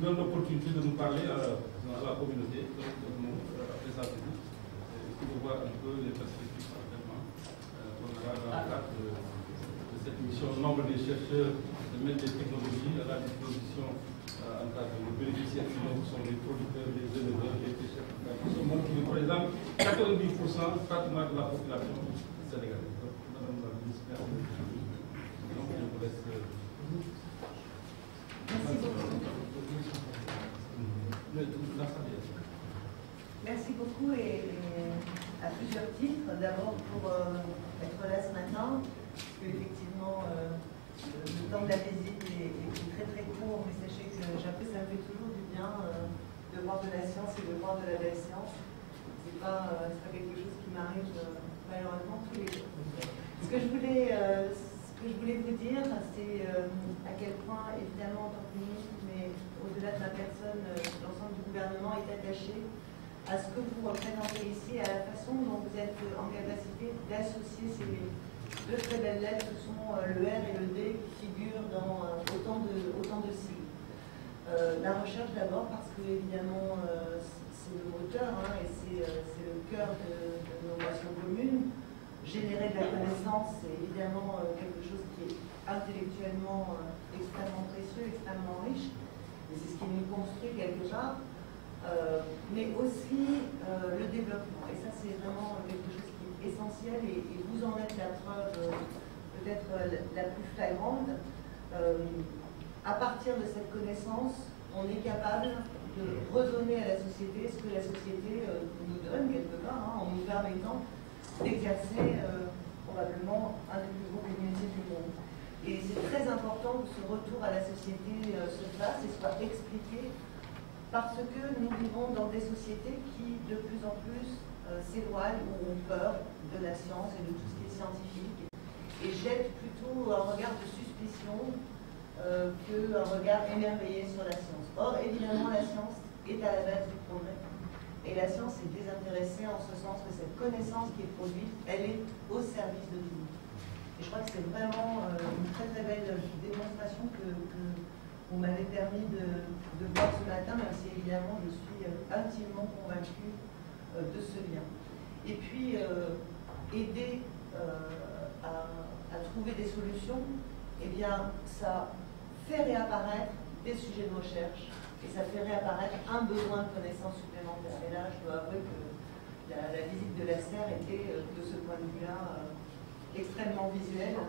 nous donne l'opportunité de nous parler à la communauté, donc nous, après ça, pour voir un peu les perspectives certainement qu'on aura dans le cadre de cette mission. Nombre des chercheurs de mettre des technologies à la disposition en cas de bénéficiaires finaux qui sont les producteurs, les éleveurs, les pêcheurs. Ce monde qui représente 90% pratiquement de la population sénégalaise. Donc, Madame la ministre, donc je vous laisse. Merci beaucoup. Merci beaucoup et à plusieurs titres. D'abord pour être là ce matin, parce qu'effectivement le temps de la visite est très très court, mais sachez que j'apprécie, ça me fait toujours du bien de voir de la science et de voir de la belle science. C'est pas quelque chose qui m'arrive malheureusement tous les jours. Ce que je voulais vous dire, c'est à quel point, évidemment, en tant que ministre, mais au-delà de ma personne, l'ensemble du gouvernement est attaché à ce que vous représentez ici, à la façon dont vous êtes en capacité d'associer ces deux très belles lettres, ce sont le R et le D, qui figurent dans autant de sigles. La recherche d'abord, parce que, évidemment, c'est le moteur, et c'est le cœur de nos relations communes. Générer de la connaissance, c'est évidemment quelque chose qui est intellectuellement extrêmement précieux, extrêmement riche, et c'est ce qui nous construit quelque part, mais aussi le développement. Et ça, c'est vraiment quelque chose qui est essentiel, et vous en êtes la preuve peut-être la plus flagrante. À partir de cette connaissance, on est capable de redonner à la société ce que la société nous donne quelque part, en nous permettant d'exercer probablement un des plus beaux métiers du monde. Et c'est très important que ce retour à la société se fasse et soit expliqué parce que nous vivons dans des sociétés qui de plus en plus s'éloignent ou ont peur de la science et de tout ce qui est scientifique et jettent plutôt un regard de suspicion qu'un regard émerveillé sur la science. Or, évidemment, la science est à la base du progrès. Et la science est désintéressée en ce sens que cette connaissance qui est produite, elle est au service de tout. Et je crois que c'est vraiment une très très belle démonstration que vous m'avez permis de voir ce matin, même si évidemment je suis intimement convaincue de ce lien. Et puis, aider à trouver des solutions, eh bien, ça fait réapparaître des sujets de recherche. Et ça fait réapparaître un besoin de connaissances supplémentaires. Et là, je dois avouer que la visite de la serre était, de ce point de vue-là, extrêmement visuelle.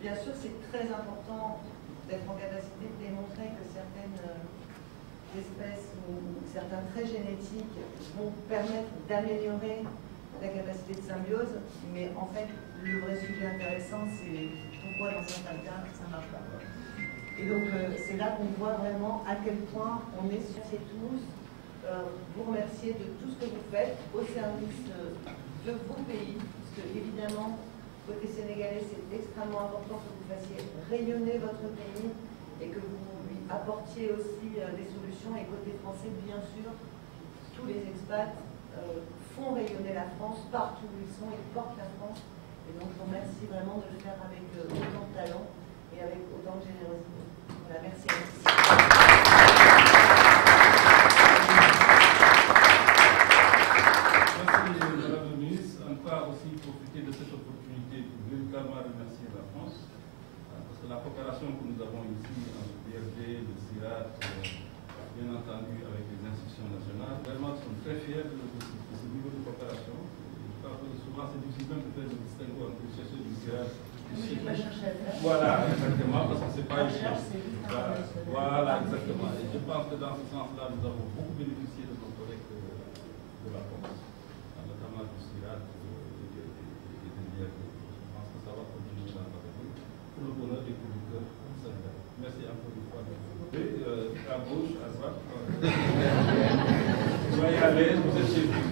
Bien sûr, c'est très important d'être en capacité de démontrer que certaines espèces ou certains traits génétiques vont permettre d'améliorer la capacité de symbiose. Mais en fait, le vrai sujet intéressant, c'est pourquoi dans certains cas, ça ne marche pas. Et donc, c'est là qu'on voit vraiment à quel point on est sur ces tous. Vous remercier de tout ce que vous faites au service de vos pays, parce que évidemment, côté sénégalais, c'est extrêmement important que vous fassiez rayonner votre pays et que vous lui apportiez aussi des solutions. Et côté français, bien sûr, tous les expats font rayonner la France partout où ils sont et portent la France. Et donc, je vous remercie vraiment de le faire avec autant de talent et avec autant de générosité. Voilà, merci à vous. Merci, Madame la Ministre. Encore aussi profiter de cette opportunité pour véritablement remercier la France, parce que la coopération que nous avons ici entre PRD, le CIRAD, bien entendu avec les institutions nationales, vraiment nous sommes très fiers de ce niveau de coopération. Je crois que souvent c'est difficile même de faire le distinguo entre chercher du CIRAD. Voilà, exactement, parce que c'est pas ici. Voilà, exactement. Et je pense que dans ce sens-là, nous avons beaucoup bénéficié de nos collègues de la France, notamment du CIRAD et de l'IRD. Je pense que ça va continuer dans la vie pour le bonheur des producteurs sénégalais. Merci encore une fois. À gauche, à droite. Soyez à l'aise, vous êtes chez vous.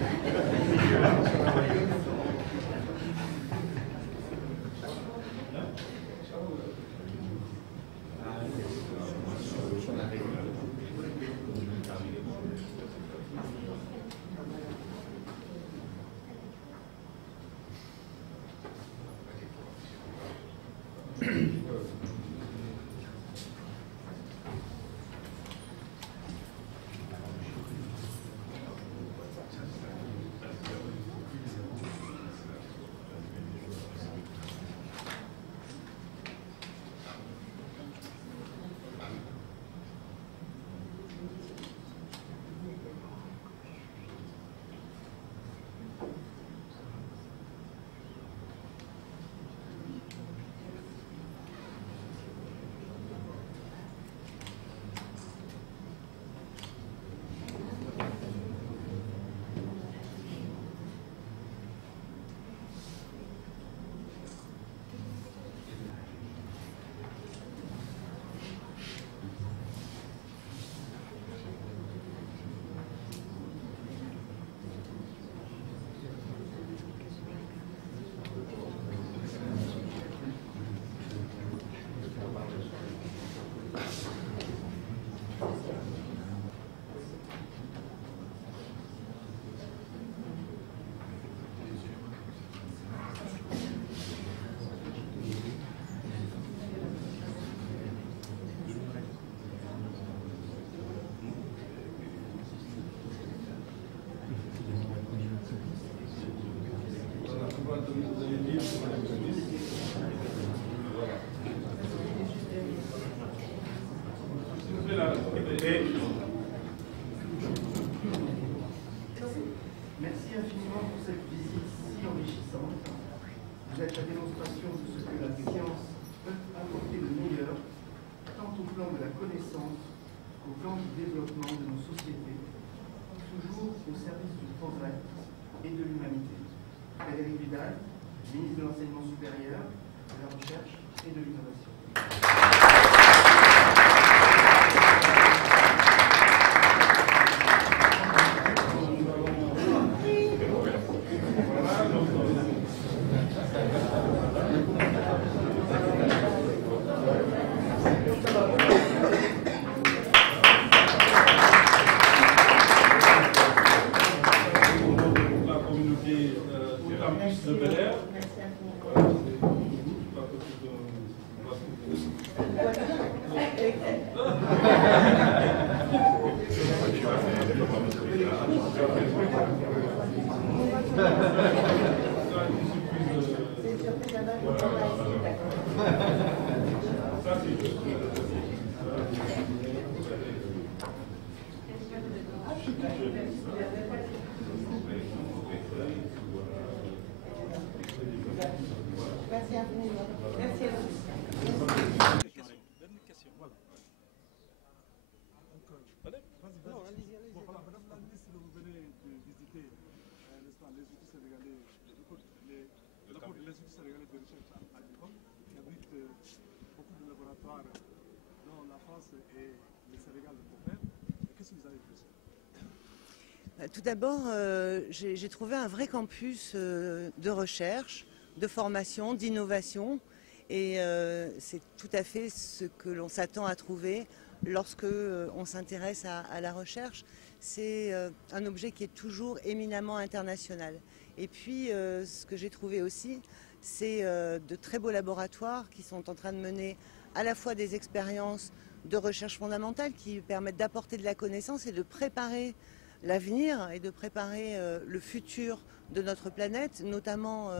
Merci infiniment pour cette visite si enrichissante. Vous êtes la démonstration de ce que la science peut apporter de meilleur, tant au plan de la connaissance qu'au plan du développement de nos sociétés, toujours au service du progrès et de l'humanité. Frédérique Vidal, ministre de l'Enseignement supérieur, de la Recherche et de l'Innovation. Tout d'abord, j'ai trouvé un vrai campus de recherche, de formation, d'innovation, et c'est tout à fait ce que l'on s'attend à trouver lorsque on s'intéresse à la recherche. C'est un objet qui est toujours éminemment international. Et puis, ce que j'ai trouvé aussi, c'est de très beaux laboratoires qui sont en train de mener à la fois des expériences de recherche fondamentale qui permettent d'apporter de la connaissance et de préparer l'avenir et de préparer le futur de notre planète, notamment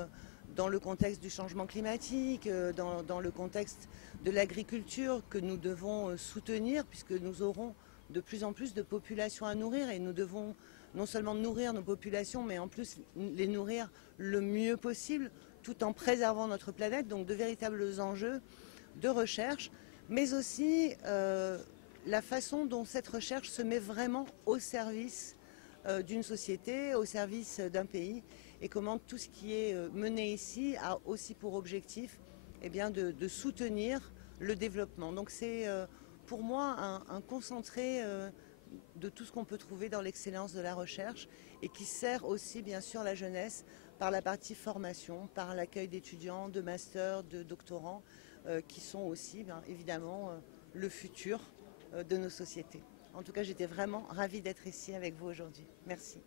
dans le contexte du changement climatique, dans le contexte de l'agriculture que nous devons soutenir puisque nous aurons de plus en plus de populations à nourrir et nous devons non seulement nourrir nos populations mais en plus les nourrir le mieux possible tout en préservant notre planète, donc de véritables enjeux de recherche, mais aussi la façon dont cette recherche se met vraiment au service d'une société, au service d'un pays, et comment tout ce qui est mené ici a aussi pour objectif de soutenir le développement. Donc c'est pour moi un concentré de tout ce qu'on peut trouver dans l'excellence de la recherche et qui sert aussi bien sûr la jeunesse par la partie formation, par l'accueil d'étudiants, de masters, de doctorants qui sont aussi évidemment le futur de nos sociétés. En tout cas, j'étais vraiment ravie d'être ici avec vous aujourd'hui. Merci.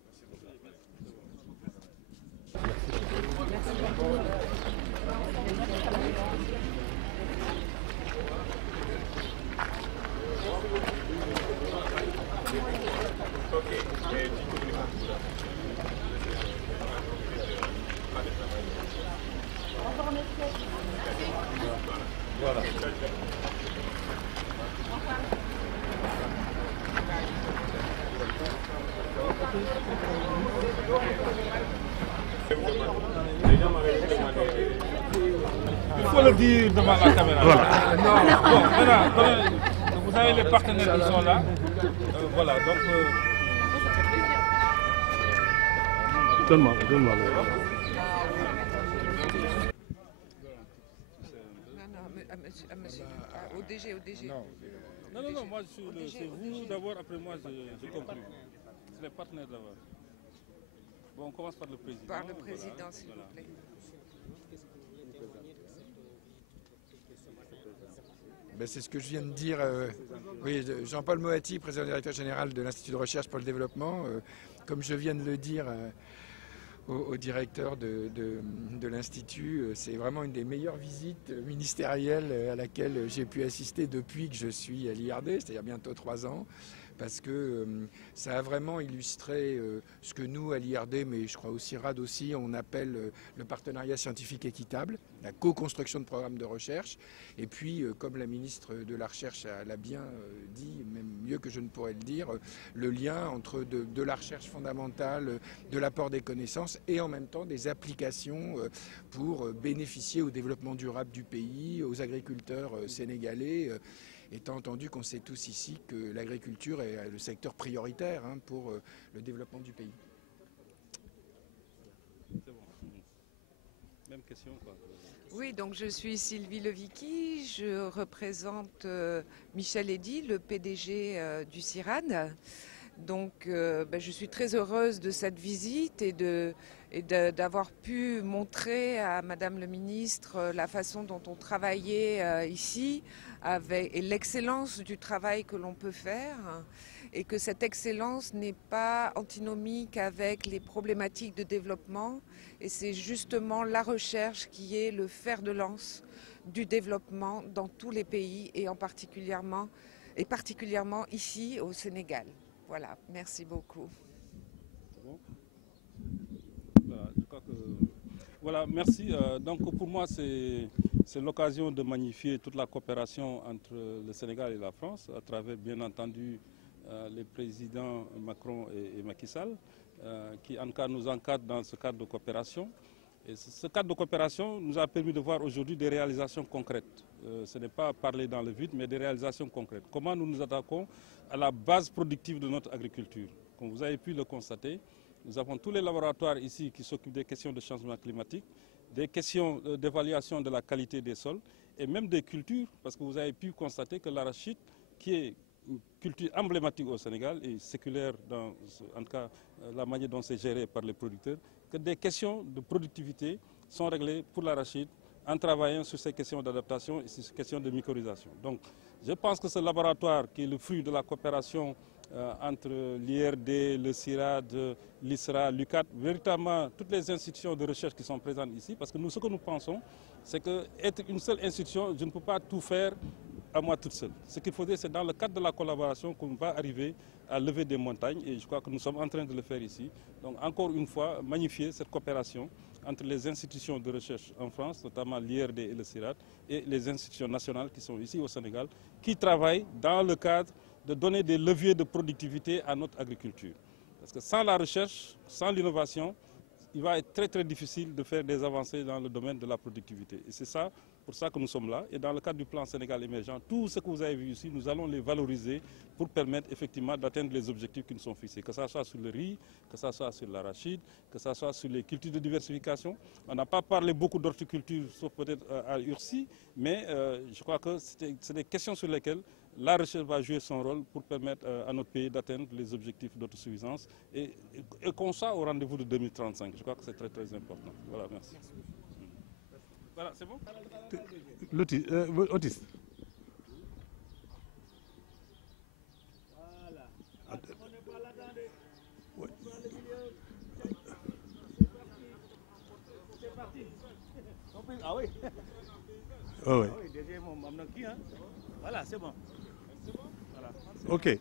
Voilà. Il faut le dire devant la caméra. Voilà. Bon, maintenant, vous avez les partenaires qui sont là. Voilà, donc... Donne-moi. Au DG. Non, moi c'est vous d'abord, après moi j'ai compris. C'est les partenaires d'abord. Bon, on commence par le président. Par le président, voilà. S'il vous plaît. Ben, c'est ce que je viens de dire. Oui, Jean-Paul Moati, président directeur général de l'Institut de recherche pour le développement. Comme je viens de le dire au directeur de l'Institut, c'est vraiment une des meilleures visites ministérielles à laquelle j'ai pu assister depuis que je suis à l'IRD, c'est-à-dire bientôt 3 ans. parce que ça a vraiment illustré ce que nous, à l'IRD, mais je crois aussi RAD aussi, on appelle le partenariat scientifique équitable, la co-construction de programmes de recherche. Et puis, comme la ministre de la Recherche l'a bien dit, même mieux que je ne pourrais le dire, le lien entre de la recherche fondamentale, de l'apport des connaissances et en même temps des applications pour bénéficier au développement durable du pays, aux agriculteurs sénégalais, étant entendu qu'on sait tous ici que l'agriculture est le secteur prioritaire pour le développement du pays. C'est bon. Même question, quoi. Oui, donc je suis Sylvie Levicky, je représente Michel Eddy, le PDG du CIRAD. Donc je suis très heureuse de cette visite et d'avoir pu montrer à Madame le ministre la façon dont on travaillait ici et l'excellence du travail que l'on peut faire, et que cette excellence n'est pas antinomique avec les problématiques de développement, et c'est justement la recherche qui est le fer de lance du développement dans tous les pays et particulièrement ici au Sénégal. Voilà, merci beaucoup. Bon. Voilà, je crois que... Voilà, merci. Donc pour moi, c'est l'occasion de magnifier toute la coopération entre le Sénégal et la France, à travers bien entendu les présidents Macron et Macky Sall, qui en tout cas nous encadrent dans ce cadre de coopération. Et ce cadre de coopération nous a permis de voir aujourd'hui des réalisations concrètes. Ce n'est pas parler dans le vide, mais des réalisations concrètes. Comment nous nous attaquons à la base productive de notre agriculture. Comme vous avez pu le constater, nous avons tous les laboratoires ici qui s'occupent des questions de changement climatique, des questions d'évaluation de la qualité des sols et même des cultures, parce que vous avez pu constater que l'arachide, qui est une culture emblématique au Sénégal et séculaire dans, en tout cas, la manière dont c'est géré par les producteurs, que des questions de productivité sont réglées pour l'arachide en travaillant sur ces questions d'adaptation et sur ces questions de mycorhisation. Donc, je pense que ce laboratoire, qui est le fruit de la coopération entre l'IRD, le CIRAD, l'ISRA, l'UCAD, véritablement toutes les institutions de recherche qui sont présentes ici, parce que nous, ce que nous pensons, c'est qu'être une seule institution, je ne peux pas tout faire à moi toute seule. Ce qu'il faudrait, c'est dans le cadre de la collaboration qu'on va arriver à lever des montagnes, et je crois que nous sommes en train de le faire ici. Donc encore une fois, magnifier cette coopération entre les institutions de recherche en France, notamment l'IRD et le CIRAD, et les institutions nationales qui sont ici au Sénégal, qui travaillent dans le cadre de donner des leviers de productivité à notre agriculture. Parce que sans la recherche, sans l'innovation, il va être très très difficile de faire des avancées dans le domaine de la productivité. Et c'est ça, pour ça que nous sommes là. Et dans le cadre du plan Sénégal émergent, tout ce que vous avez vu ici, nous allons les valoriser pour permettre effectivement d'atteindre les objectifs qui nous sont fixés. Que ce soit sur le riz, que ce soit sur l'arachide, que ce soit sur les cultures de diversification. On n'a pas parlé beaucoup d'horticulture, sauf peut-être à Ursi, mais je crois que c'est des questions sur lesquelles la recherche va jouer son rôle pour permettre à notre pays d'atteindre les objectifs d'autosuffisance et qu'on soit au rendez-vous de 2035. Je crois que c'est très très important. Voilà, merci. Voilà, c'est bon? Otis. Ah oui. Oh, oui. Voilà, c'est bon. Ok.